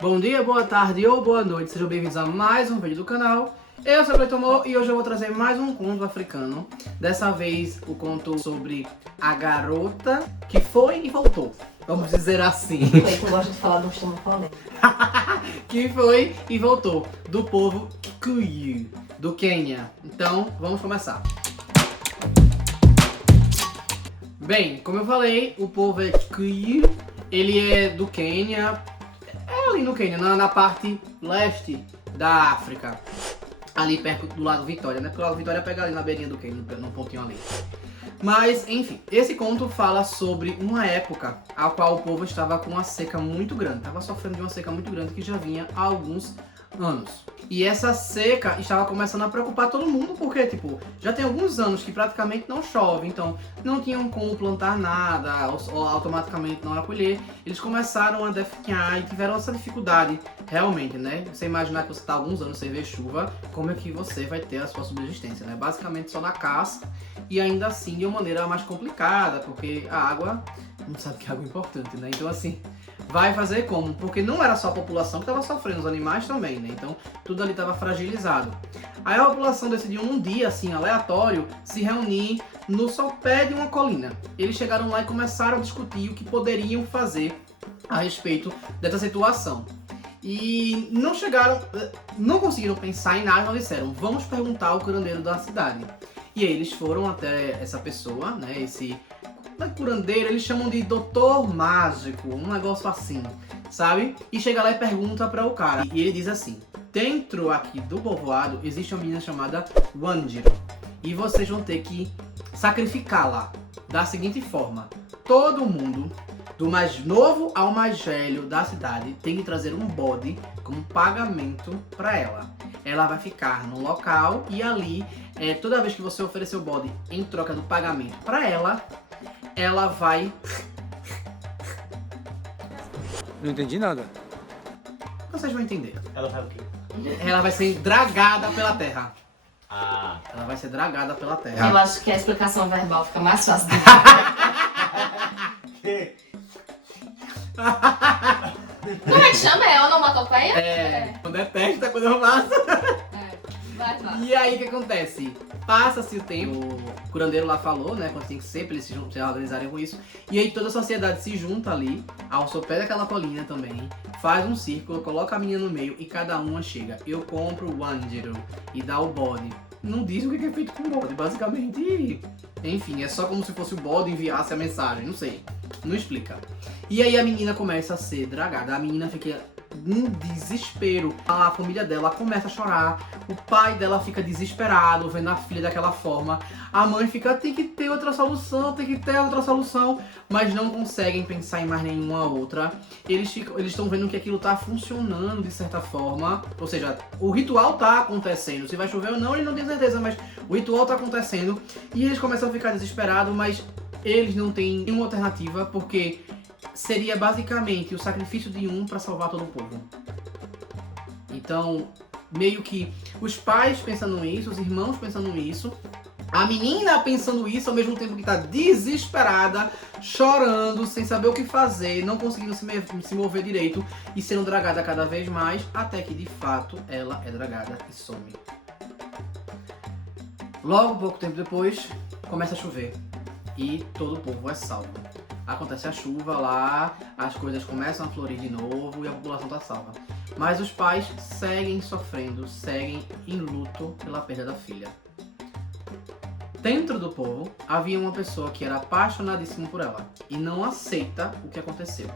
Bom dia, boa tarde ou boa noite, sejam bem-vindos a mais um vídeo do canal. Eu sou o Cleiton Mo e hoje eu vou trazer mais um conto africano. Dessa vez o conto sobre a garota que foi e voltou, vamos dizer assim. O Cleiton gosta de falar de um tema polêmico. Que foi e voltou, do povo Kikuyu, do Quênia. Então, vamos começar. Bem, como eu falei, o povo é Kikuyu, ele é do Quênia, é ali no Quênia, na parte leste da África. Ali perto do lado Vitória, né? Porque o lado Vitória pega ali na beirinha do Quênia, no pontinho ali. Mas, enfim, esse conto fala sobre uma época a qual o povo estava com uma seca muito grande. Estava sofrendo de uma seca muito grande que já vinha há alguns anos. E essa seca estava começando a preocupar todo mundo, porque, tipo, já tem alguns anos que praticamente não chove, então não tinham como plantar nada, ou automaticamente não acolher. Eles começaram a definhar e tiveram essa dificuldade, realmente, né? Você imaginar que você está há alguns anos sem ver chuva, como é que você vai ter a sua subsistência, né? Basicamente só na caça, e ainda assim de uma maneira mais complicada, porque a água, a gente sabe que a água é importante, né? Então, assim, vai fazer como? Porque não era só a população que estava sofrendo, os animais também, né? Então tudo ali estava fragilizado. Aí a população decidiu um dia, assim, aleatório, se reunir no sopé de uma colina. Eles chegaram lá e começaram a discutir o que poderiam fazer a respeito dessa situação. E não conseguiram pensar em nada, não disseram, vamos perguntar ao curandeiro da cidade. E aí eles foram até essa pessoa, né, esse curandeiro, eles chamam de doutor mágico, um negócio assim, sabe? E chega lá e pergunta para o cara, e ele diz assim, dentro aqui do povoado existe uma menina chamada Wanjiro, e vocês vão ter que sacrificá-la da seguinte forma, todo mundo, do mais novo ao mais velho da cidade, tem que trazer um bode como pagamento para ela. Ela vai ficar no local e ali, toda vez que você oferecer o bode em troca do pagamento para ela vai... Não entendi nada. Vocês vão entender. Ela vai o quê? Ela vai ser dragada pela terra. Ah. Ela vai ser dragada pela Eu terra. acho que a explicação verbal fica mais fácil de Como é que chama? É onomatopeia? Eu detesto quando eu faço. Vai. E aí o que acontece? Passa-se o tempo, o curandeiro lá falou, né, quando tem que ser, pra eles se organizarem com isso. E aí toda a sociedade se junta ali, ao sopé daquela colina também, faz um círculo, coloca a menina no meio e cada uma chega. Eu compro o Wanjiro e dá o bode. Não diz o que é feito com o bode, basicamente. Enfim, é só como se fosse o bode enviasse a mensagem, não sei. Não explica. E aí a menina começa a ser dragada, a menina fica em desespero. A família dela começa a chorar, o pai dela fica desesperado vendo a filha daquela forma, a mãe fica, tem que ter outra solução, mas não conseguem pensar em mais nenhuma outra. Eles estão vendo que aquilo tá funcionando de certa forma, ou seja, o ritual tá acontecendo, se vai chover ou não, ele não tem certeza, mas o ritual tá acontecendo e eles começam a ficar desesperados, mas eles não têm nenhuma alternativa, porque seria basicamente o sacrifício de um para salvar todo o povo. Então, meio que os pais pensando nisso, os irmãos pensando nisso, a menina pensando isso ao mesmo tempo que está desesperada, chorando, sem saber o que fazer, não conseguindo se mover direito e sendo dragada cada vez mais, até que de fato ela é dragada e some. Logo, pouco tempo depois, começa a chover e todo o povo é salvo. Acontece a chuva lá, as coisas começam a florir de novo e a população está salva. Mas os pais seguem sofrendo, seguem em luto pela perda da filha. Dentro do povo havia uma pessoa que era apaixonadíssima por ela e não aceita o que aconteceu.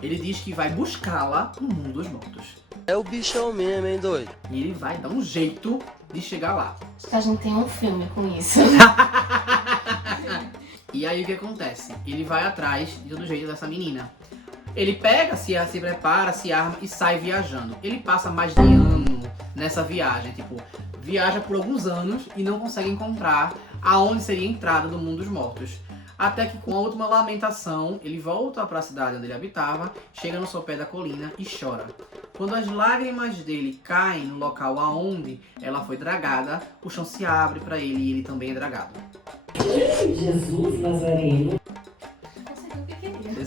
Ele diz que vai buscá-la no mundo dos mortos. É o bichão mesmo, hein, doido? E ele vai dar um jeito de chegar lá. Acho que a gente tem um filme com isso. E aí o que acontece? Ele vai atrás de todo jeito dessa menina. Ele pega, se prepara, se arma e sai viajando. Ele passa mais de ano nessa viagem, tipo, viaja por alguns anos e não consegue encontrar aonde seria a entrada do mundo dos mortos. Até que com a última lamentação, ele volta para a cidade onde ele habitava, chega no sopé da colina e chora. Quando as lágrimas dele caem no local aonde ela foi dragada, o chão se abre para ele e ele também é dragado. Jesus Nazareno. Conseguiu o que queria.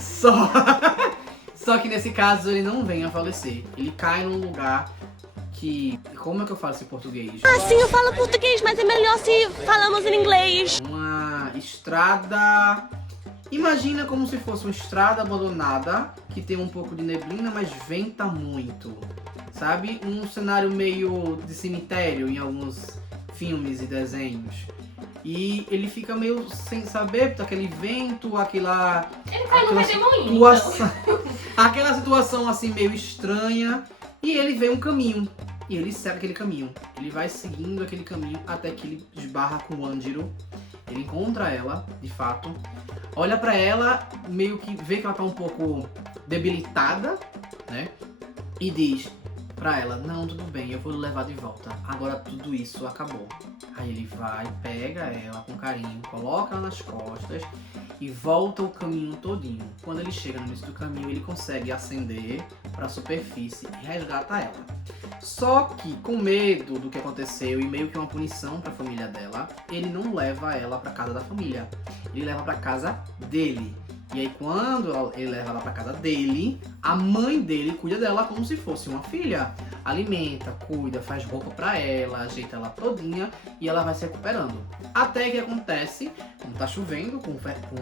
Só que nesse caso ele não vem a falecer. Ele cai num lugar que... Como é que eu falo isso em português? Sim, eu falo português, mas é melhor se falamos em inglês. Uma estrada... Imagina como se fosse uma estrada abandonada, que tem um pouco de neblina, mas venta muito. Sabe? Um cenário meio de cemitério em alguns filmes e desenhos. E ele fica meio sem saber, aquele vento, aquela... Ele cai no redemoinho, situação, aquela situação assim meio estranha. E ele vê um caminho. E ele segue aquele caminho. Ele vai seguindo aquele caminho até que ele esbarra com o Anjiro. Ele encontra ela, de fato. Olha pra ela, meio que vê que ela tá um pouco debilitada, né? E diz pra ela, não, tudo bem, eu vou levar de volta. Agora tudo isso acabou. Aí ele vai, pega ela com carinho, coloca ela nas costas e volta o caminho todinho. Quando ele chega no início do caminho, ele consegue ascender pra superfície e resgata ela. Só que, com medo do que aconteceu e meio que uma punição pra família dela, ele não leva ela pra casa da família. Ele leva pra casa dele. E aí, quando ele leva ela pra casa dele, a mãe dele cuida dela como se fosse uma filha. Alimenta, cuida, faz roupa pra ela, ajeita ela todinha e ela vai se recuperando. Até que acontece, como tá chovendo com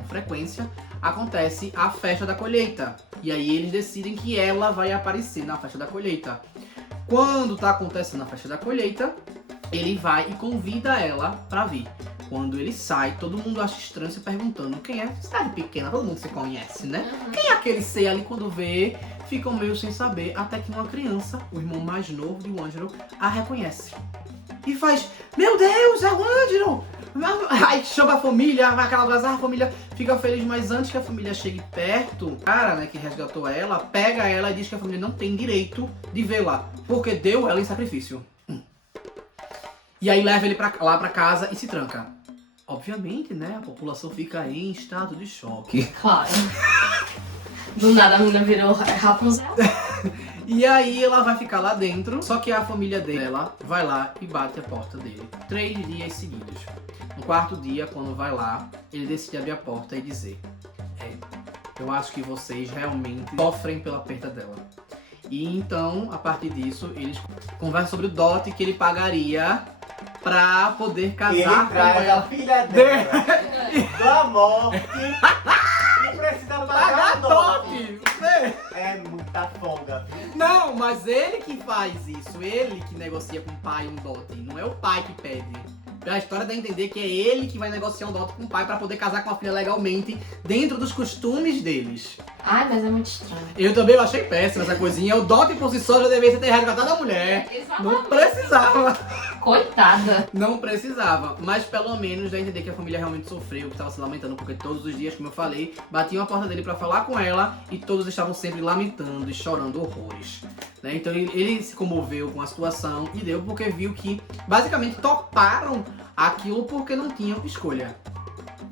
frequência, acontece a festa da colheita. E aí eles decidem que ela vai aparecer na festa da colheita. Quando tá acontecendo a festa da colheita, ele vai e convida ela pra vir. Quando ele sai, todo mundo acha estranho se perguntando quem é. Cidade pequena, todo mundo se conhece, né? Quem é aquele ser ali? Quando vê, ficam meio sem saber, até que uma criança, o irmão mais novo do Anjiro, a reconhece. E faz, meu Deus, é o Anjiro! Aí chama a família, vai aquela abraçar, a família fica feliz, mas antes que a família chegue perto, o cara, né, que resgatou ela, pega ela e diz que a família não tem direito de vê-la, porque deu ela em sacrifício. E aí leva ele lá pra casa e se tranca. Obviamente, né, a população fica em estado de choque. Claro. Do nada a menina virou Rapunzel. E aí ela vai ficar lá dentro, só que a família dela vai lá e bate a porta dele 3 dias seguidos. No 4º dia, quando vai lá, ele decide abrir a porta e dizer: eu acho que vocês realmente sofrem pela perda dela. E então, a partir disso, eles conversam sobre o dote que ele pagaria pra poder casar Ele com traz ela. a filha dela da morte e precisa pagar o dote. É muita folga. Não, mas ele que faz isso, ele que negocia com o pai um dote, não é o pai que pede. A história dá a entender que é ele que vai negociar um dote com o pai pra poder casar com a filha legalmente, dentro dos costumes deles. Ai, mas é muito estranho. Eu também achei péssima essa coisinha, o dote por si só já deveria ter resgatado a mulher. Não precisava. Coitada. Não precisava, mas pelo menos dá a entender que a família realmente sofreu, que estava se lamentando, porque todos os dias, como eu falei, batiam a porta dele pra falar com ela e todos estavam sempre lamentando e chorando horrores. Né? Então ele se comoveu com a situação e deu porque viu que basicamente toparam aquilo porque não tinham escolha.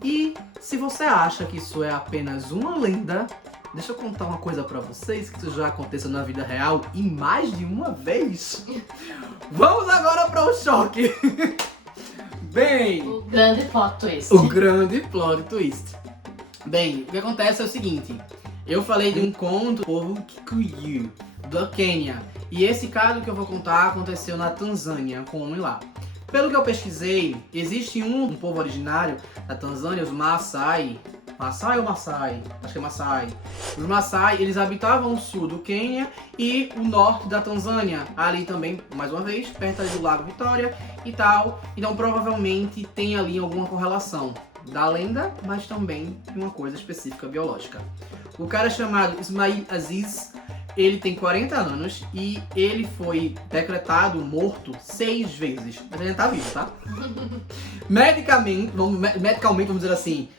E se você acha que isso é apenas uma lenda, deixa eu contar uma coisa pra vocês, que isso já aconteceu na vida real e mais de uma vez. Vamos agora para o choque. Bem, O grande plot twist. o grande plot twist. Bem, o que acontece é o seguinte. Eu falei de um conto do povo Kikuyu, da Quênia. E esse caso que eu vou contar aconteceu na Tanzânia, com um homem lá. Pelo que eu pesquisei, existe um povo originário da Tanzânia, os Maasai. Maasai ou Maasai? Acho que é Maasai. Os Maasai, eles habitavam o sul do Quênia e o norte da Tanzânia. Ali também, mais uma vez, perto ali do Lago Vitória e tal. Então provavelmente tem ali alguma correlação da lenda, mas também de uma coisa específica biológica. O cara chamado Ismail Aziz, ele tem 40 anos e ele foi decretado morto 6 vezes. Mas ele tá vivo, tá? Medicalmente, vamos dizer assim,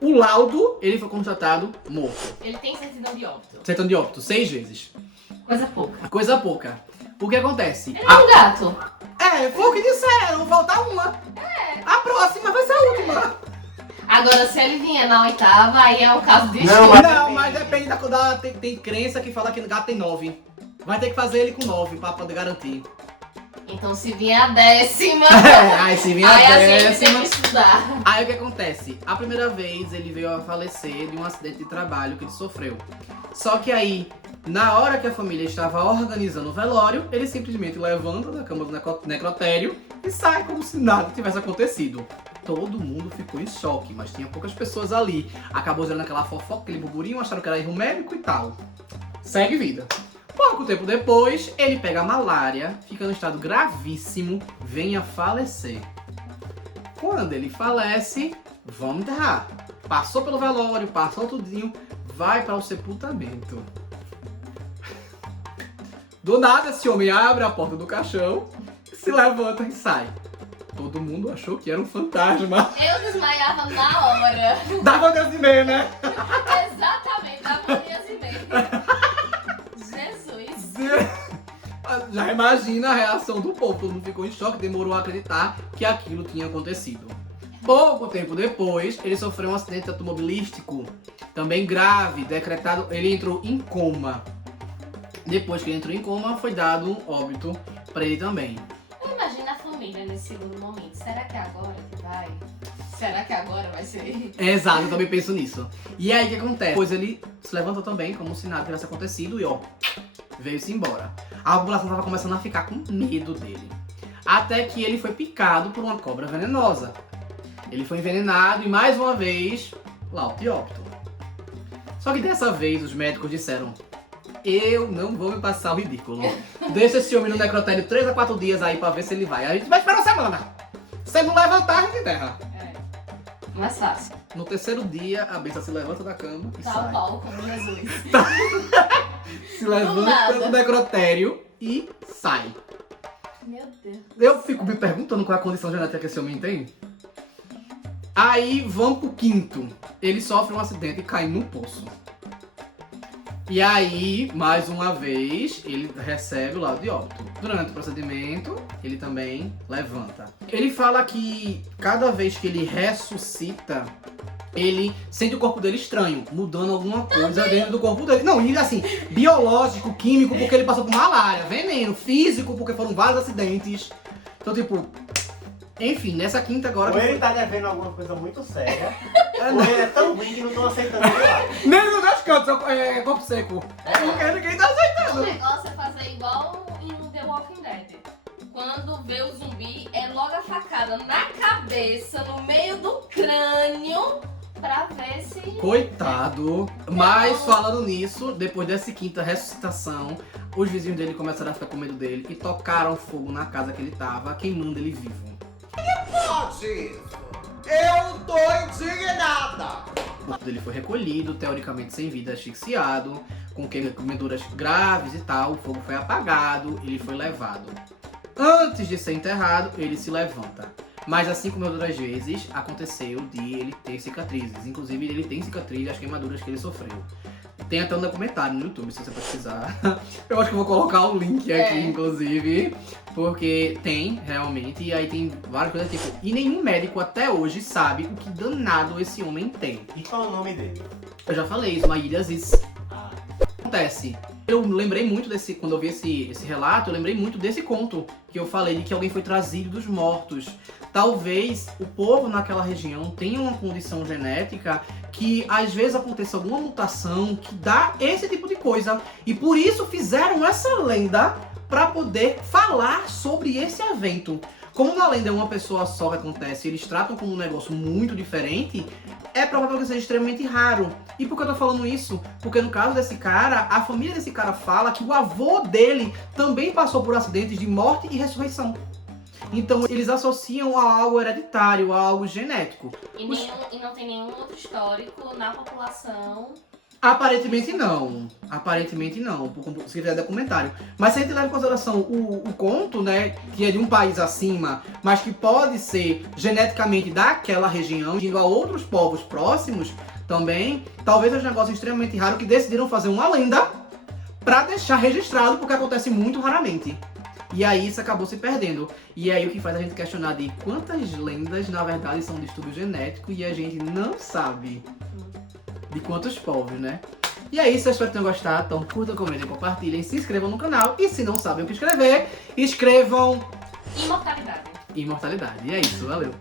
o laudo, ele foi constatado morto. Ele tem certidão de óbito. Certidão de óbito, 6 vezes. Coisa pouca. Coisa pouca. O que acontece? Ele é um gato. Foi o que disseram, falta uma. A próxima vai ser a última. Agora, se ele vier na 8ª, aí é um caso de Não, estudo. Não, mas depende tem crença que fala que gato tem 9. Vai ter que fazer ele com 9 pra poder garantir. Então se vinha a 10ª, Aí se vinha aí a a gente tem décima. que estudar. Aí o que acontece? A primeira vez ele veio a falecer de um acidente de trabalho que ele sofreu. Só que aí, na hora que a família estava organizando o velório, ele simplesmente levanta da cama do necrotério e sai como se nada tivesse acontecido. Todo mundo ficou em choque, mas tinha poucas pessoas ali. Acabou gerando aquela fofoca, aquele burburinho, acharam que era erro médico e tal. Segue vida. Pouco tempo depois, ele pega a malária, fica no estado gravíssimo, vem a falecer. Quando ele falece, vamos enterrar. Passou pelo velório, passou tudinho, vai para o sepultamento. Do nada, esse homem abre a porta do caixão, se levanta e sai. Todo mundo achou que era um fantasma. Eu desmaiava na hora. Dava Deus e meio, né? Exatamente, dava 1h30. Jesus. Já imagina a reação do povo. Todo mundo ficou em choque, demorou a acreditar que aquilo tinha acontecido. Pouco tempo depois, ele sofreu um acidente automobilístico, também grave, decretado. Ele entrou em coma. Depois que ele entrou em coma, foi dado um óbito para ele também. Imagina a família nesse segundo momento. Será que é agora que vai? Será que agora vai ser? Exato, eu também penso nisso. E aí o que acontece? Depois ele se levantou também, como se nada tivesse acontecido, e ó, veio-se embora. A população estava começando a ficar com medo dele. Até que ele foi picado por uma cobra venenosa. Ele foi envenenado e mais uma vez, laudo e óbito. Só que dessa vez os médicos disseram: eu não vou me passar o ridículo. Deixa esse homem no necrotério 3 a 4 dias aí pra ver se ele vai. A gente vai esperar uma semana. Se não levantar, a gente enterra. Mais fácil. No terceiro dia, a besta se levanta da cama e Tá o sai. Paulo como Jesus. Se levanta nada. do necrotério e sai. Meu Deus. Eu fico me perguntando qual é a condição genética que esse homem tem. Aí, vamos pro quinto. Ele sofre um acidente e cai no poço. E aí, mais uma vez, ele recebe o laudo de óbito. Durante o procedimento, ele também levanta. Ele fala que cada vez que ele ressuscita, ele sente o corpo dele estranho, mudando alguma coisa dentro do corpo dele. Não, e assim, biológico, químico, porque ele passou por malária, veneno, físico, porque foram vários acidentes. Então, tipo, enfim, nessa quinta agora... Ou ele tá devendo alguma coisa muito séria, ou ele é tão ruim que não estão aceitando ele lá. Nem nos dois cantos, é corpo seco. Porque ninguém tá O aceitando. negócio é fazer igual em The Walking Dead. Quando vê o zumbi, é logo a facada na cabeça, no meio do crânio, pra ver se... Coitado. Mas falando nisso, depois dessa quinta ressuscitação, os vizinhos dele começaram a ficar com medo dele e tocaram fogo na casa que ele tava, queimando ele vivo. Pode isso! Eu tô indignada! O corpo dele foi recolhido, teoricamente sem vida, asfixiado, com queimaduras graves e tal. O fogo foi apagado, ele foi levado. Antes de ser enterrado, ele se levanta. Mas assim como outras vezes, aconteceu de ele ter cicatrizes. Inclusive, ele tem cicatriz das queimaduras que ele sofreu. Tem até um documentário no YouTube, se você pesquisar. Eu acho que eu vou colocar o link aqui, inclusive. Porque tem, realmente. E aí tem várias coisas tipo... E nenhum médico até hoje sabe o que danado esse homem tem. E qual é o nome dele? Eu já falei, Ismail Aziz. Ah, Acontece. Eu lembrei muito desse... Quando eu vi esse relato, eu lembrei muito desse conto. Que eu falei de que alguém foi trazido dos mortos. Talvez o povo naquela região tenha uma condição genética que às vezes aconteça alguma mutação que dá esse tipo de coisa. E por isso fizeram essa lenda para poder falar sobre esse evento. Como na lenda é uma pessoa só que acontece e eles tratam como um negócio muito diferente, é provável que seja extremamente raro. E por que eu tô falando isso? Porque no caso desse cara, a família desse cara fala que o avô dele também passou por acidentes de morte e ressurreição. Então eles associam a algo hereditário, a algo genético. E não tem nenhum outro histórico na população. Aparentemente não. Aparentemente não, se fizer documentário. Mas se a gente leva em consideração o conto, né, que é de um país acima, mas que pode ser geneticamente daquela região, indo a outros povos próximos também, talvez seja um negócio extremamente raro que decidiram fazer uma lenda pra deixar registrado, porque acontece muito raramente. E aí isso acabou se perdendo. E aí o que faz a gente questionar de quantas lendas na verdade são distúrbio genético e a gente não sabe de quantos povos, né? E é isso, eu espero que tenham gostado. Então curtam, comentem, compartilhem, se inscrevam no canal. E se não sabem o que escrever, escrevam Imortalidade. Imortalidade. E é isso, valeu.